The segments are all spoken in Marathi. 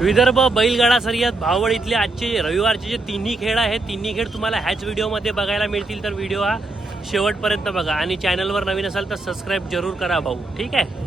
विदर्भ बैलगाडा शर्यत भावड इथले आजचे रविवारचे जे तिन्ही खेळ आहेत तिन्ही खेळ तुम्हाला ह्याच व्हिडिओमध्ये बघायला मिळतील. तर व्हिडिओ हा शेवटपर्यंत बघा आणि चॅनलवर नवीन असाल तर सबस्क्राईब जरूर करा भाऊ. ठीक आहे?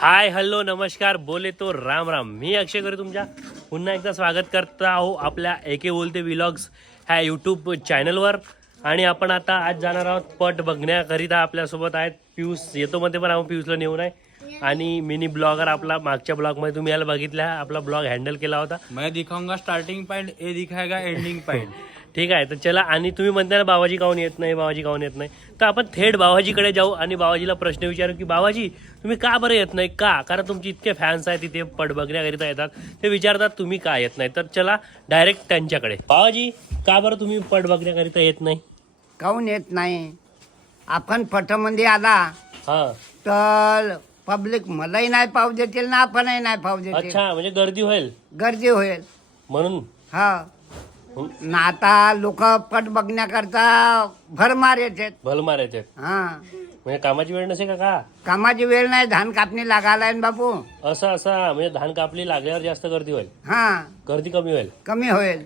हाय हॅलो नमस्कार. बोले तो राम राम. मी अक्षय करू तुमच्या? पुन्हा एकदा स्वागत करत आहो आपल्या एके बोलते विलॉग्स ह्या यूट्यूब चॅनलवर आणि आपण आता आज जाणार आहोत पट बघण्याकरिता आपल्यासोबत आहेत पियुष. येतो मध्ये पण आपण पियुषला नेऊन आहे आणि मिनी ब्लॉगर आपला मागच्या ब्लॉगमध्ये तुम्ही याला बघितला आपला ब्लॉग हँडल केला होता. मैं दिखाऊंगा स्टार्टिंग पॉइंट ए दिखाएगा एंडिंग पॉइंट ठीक आहे तर चला आणि तुम्ही म्हणता ना बाबाजी काऊन येत नाही बाबाजी काऊन येत नाही. तर आपण थेट बाबाजीकडे जाऊ आणि बाबाजीला प्रश्न विचारू की बाबाजी तुम्ही का बरं येत नाही? का? कारण तुमचे इतके फॅन्स आहेत तिथे पट बघण्याकरिता येतात. ते विचारतात तुम्ही का येत नाही? तर चला डायरेक्ट त्यांच्याकडे. बाबाजी का बरं तुम्ही पट बघण्याकरिता येत नाही? काहून येत नाही? आपण पटामध्ये आला हा. तर पब्लिक मलाही नाही पाव देतील ना आपणही नाही पाव देतील. अच्छा म्हणजे गर्दी होईल? गर्दी होईल. म्हणून? हं, ना आता लोक पट बघण्याकरता भरमार येतात. भलमार येते हा. म्हणजे कामाची वेळ नसे का का? कामाची वेळ नाही धान कापणी लागायला ना बापू. असं असं. म्हणजे धान कापली लागल्यावर जास्त गर्दी होईल. हा. गर्दी कमी होईल. कमी होईल.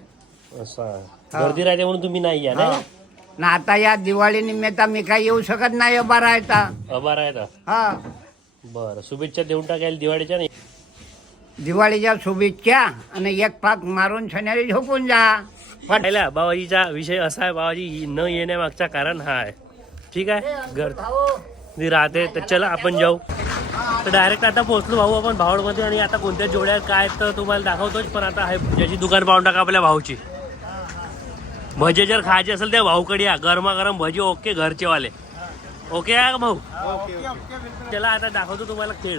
असं. गर्दी राहते म्हणून तुम्ही नाही या हा. ना ना आता या दिवाळी निमित्त मी काही येऊ शकत नाही उभा राहायचा. अबार आहे आता हा. बरं शुभेच्छा देऊन टाकायला दिवाळीच्या नाही. दिवाळीच्या शुभेच्छा आणि एक पाक मारून शनिवारी झोपून जा पहिला बाबाजीचा विषय असा आहे बाबाजी न येण्यामागचा कारण हा आहे ठीक आहे गर्दी राहते तर चला आपण जाऊ तर डायरेक्ट आता पोहोचलो भाऊ आपण भावडमध्ये आणि आता कोणत्या जोड्या काय तर तुम्हाला दाखवतोच पण आता आहे ज्याची दुकान पाहून टाका आपल्या भाऊची भजे जर खायचे असेल त्या भाऊकडे या गरमागरम भजी ओके घरचे वाले ओके आहे का भाऊ चला आता दाखवतो तुम्हाला खेळ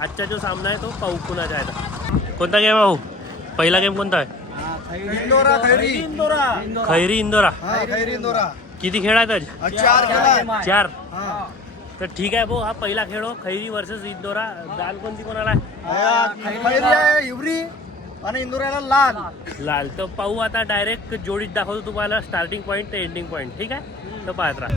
आजचा जो सामना आहे तो पाहू कुणाचा आहे. कोणता गेम भाऊ? पहिला गेम कोणता आहे? इंदोरा खैरी. इंदोरा. खैरी इंदोरा. हा खैरी इंदोरा. किती खेळ आहेत आज? चार तर ठीक आहे भाऊ हा पहिला खेळ हो. खैरी वर्सेस इंदोरा. दाल कोणती कोणाला आहे? आणि इंदोराला लाल. लाल. तर पाहू आता डायरेक्ट जोडीत दाखवतो तुम्हाला स्टार्टिंग पॉईंट ते एंडिंग पॉईंट ठीक आहे? तर पाहत राहा.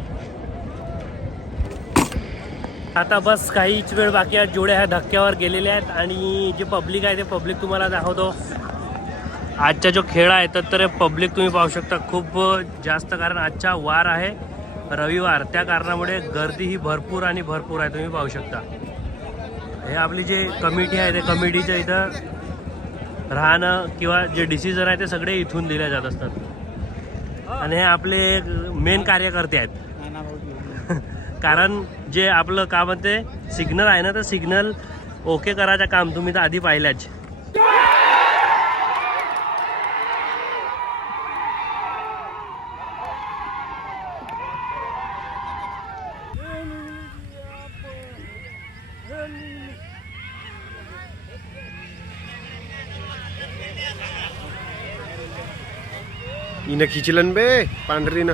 आता बस काहीच वेळ बाकी आहेत. जोड्या ह्या धक्क्यावर गेलेल्या आहेत आणि जे पब्लिक आहे ते पब्लिक तुम्हाला दाखवतो. आजचा जो खेळ आहे तर तर पब्लिक तुम्ही पाहू शकता. खूप जास्त कारण आजचा वार आहे. रविवार. त्या कारणामुळे गर्दी ही भरपूर आणि भरपूर आहे. तुम्ही पाहू शकता. हे आपली जे कमिटी आहे ते कमिटीचं इथं राहणं किंवा जे डिसिजन आहे ते सगळे इथून दिले जात असतात. आणि हे आपले मेन कार्यकर्ते आहेत. कारण जे आपलं काम म्हणते ते सिग्नल आहे ना तर सिग्नल ओके करायचं काम. तुम्ही तर आधी पाहिल्याच. हिनं खिचलन बे पांढरीनं.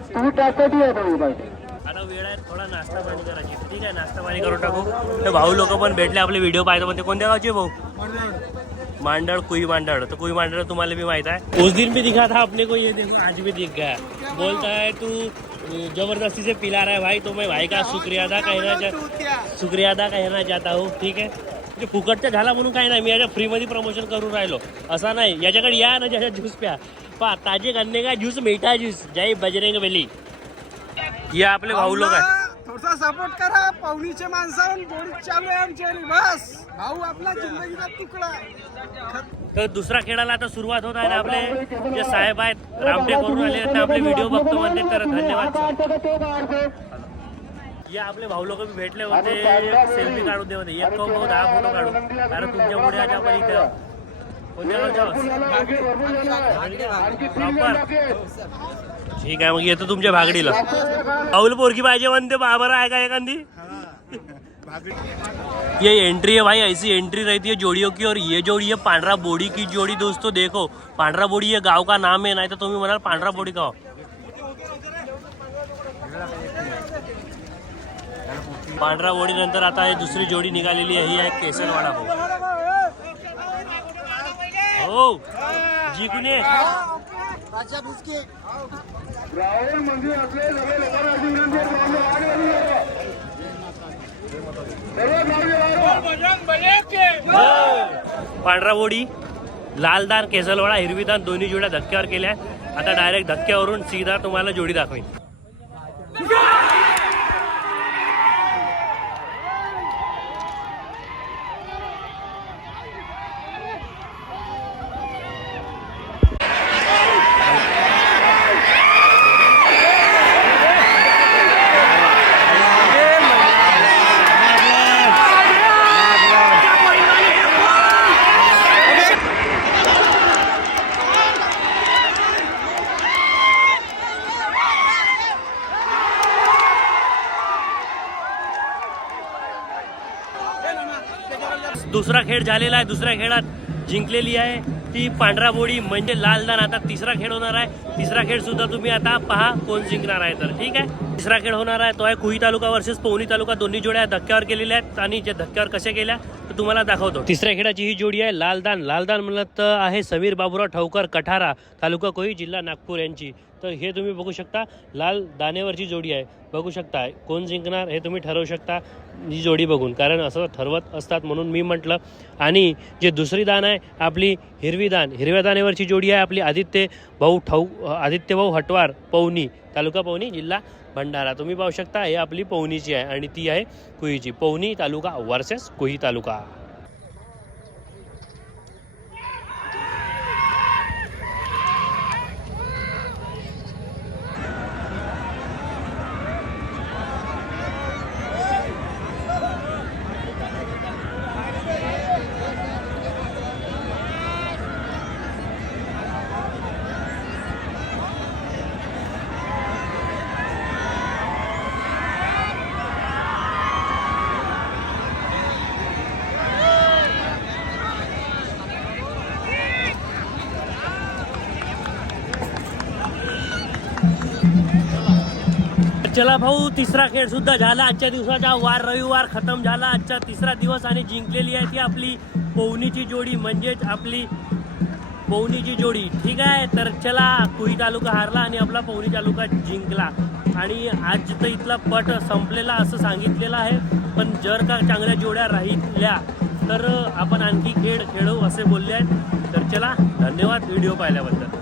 तुम्ही त्यासाठी आता वेळ आहे थोडा नाश्ता पाणी करायची. ठीक आहे नाश्ता पाणी करून टाकू. ते भाऊ लोक पण भेटले आपले व्हिडिओ पाहिजे पण ते कोणत्या गावचे भाऊ? मांडळ कुई मांडळ. तो कुई मांडळ तुम्हाला भी माहीत है उस दिन भी दिखा था अपने को ये देखो आज भी दिख गया. बोलता है तू जबरदस्ती से पिला रहा है भाई तो मैं भाई का शुक्रिया अदा कहना शुक्रिया अदा कहना चाहता हूँ ठीक है? म्हणजे फुकटच्या झाला म्हणून काय नाही. मी याच्या फ्रीमध्ये प्रमोशन करून राहिलो. असा नाही. याच्याकडे या ना ज्याच्या ज्यूस प्या. पा ताजे गन्ने का ज्यूस मीठा ज्यूस जय बजरंग बेली. ये आपले भाऊ लोक आहे थोडासा सपोर्ट करा. पाहुणीचे माणसं गोडी चालू आहे बस. भाऊ आपला जिंदगीचा तुकडा. तर दुसरा खेळाला आता सुरुवात होत आहे आणि आपले. जे साहेब आहेत रामटेक करून आले आपले व्हिडिओ बघतो म्हणते तर धन्यवाद. या आपले भाऊ लोक बी भेटले होते सेल्फी काढून दे होते एक भाऊ दहा फ़ोटो काढू कारण तुमच्यामुळे आज आपण इथे. ठीक आहे मग येतो तुमच्या भागडीला. पाऊल पोरकी पाहिजे म्हणते बाबर आहे का एखादी ये एंट्री है भाई ऐसी एंट्री रहती है जोड़ियों की और ये जोड़ी है पांडरा बोड़ी की जोड़ी दोस्तों देखो. पांडरा बोड़ी ये गाँव का नाम है नाही तो तुम्हें म्हणाल पांढरा बोडी गाव पांढरा बोडी नंतर आता हे दुसरी जोडी निघालेली आहे ही आहे केसरवाडा भाऊ. हो जी कुणी हो, पांढरा ओडी लालदार केसलवाडा हिरवीदार दोन्ही जोड्या धक्क्यावर केल्या. आता डायरेक्ट धक्क्यावरून सीधा तुम्हाला जोडी दाखवेन. दुसरा खेळ झालेला आहे दुसऱ्या खेळात जिंकलेली आहे ती पांढरा बोडी म्हणजे लालदान आता तिसरा खेळ होणार आहे. तिसरा खेळ सुद्धा तुम्ही आता पहा कोण जिंकणार आहे तर. ठीक आहे? तिसरा खेळ होणार आहे तो आहे कुही तालुका वर्सेस पवनी तालुका. दोन्ही जोड्या धक्क्यावर केलेल्या आहेत. आणि ज्या धक्क्यावर कशा केल्या? तर तुम्हाला दाखवतो. तिसऱ्या खेळाची ही जोडी आहे लालदान. लालदान म्हणत तर आहे समीर बाबुराव ठवकर कठारा तालुका कोई जिल्हा नागपूर यांची. तर हे तुम्ही बघू शकता लाल दानेवरची जोडी आहे. बघू शकता कोण जिंकणार हे तुम्ही ठरवू शकता ही जोडी बघून. कारण असं ठरवत असतात म्हणून मी म्हटलं. आणि जे दुसरी दान आहे आपली हिरवी दान हिरव्या दानेवरची जोडी आहे आपली आदित्य भाऊ ठाऊ आदित्य भाऊ हटवार पवनी तालुका पवनी जिल्हा भंडारा. तुम्ही पाहू शकता हे आपली पवनीची आहे आणि ती आहे कुहीची. पवनी तालुका वर्सेस कुही तालुका. चला भाऊ तिसरा खेळ सुद्धा झाला. आजच्या दिवसाचा वार रविवार खतम झाला. आजचा तिसरा दिवस आणि जिंकलेली आहे ती आपली पोवणीची जोडी म्हणजेच आपली पवनीची जोडी. ठीक आहे? तर चला कुई तालुका हारला आणि आपला पवनी तालुका जिंकला. आणि आज तर इथला पट संपलेला असं सांगितलेलं आहे. पण जर का चांगल्या जोड्या राहिल्या तर आपण आणखी खेळ खेळू असे बोलले आहेत. तर चला धन्यवाद व्हिडिओ पाहिल्याबद्दल.